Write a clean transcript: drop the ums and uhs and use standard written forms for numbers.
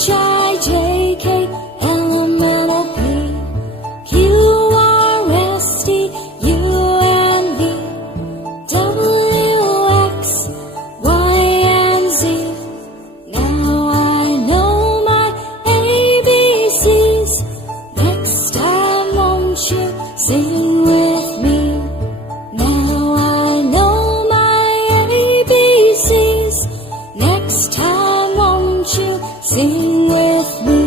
H-I-J-K, L-M-N-O-P, Q-R-S-T, U-N-V, W-X, Y-and-Z. Now I know my ABCs. Next time won't you sing with me? Now I know my ABCs. Next time won't you sing with me?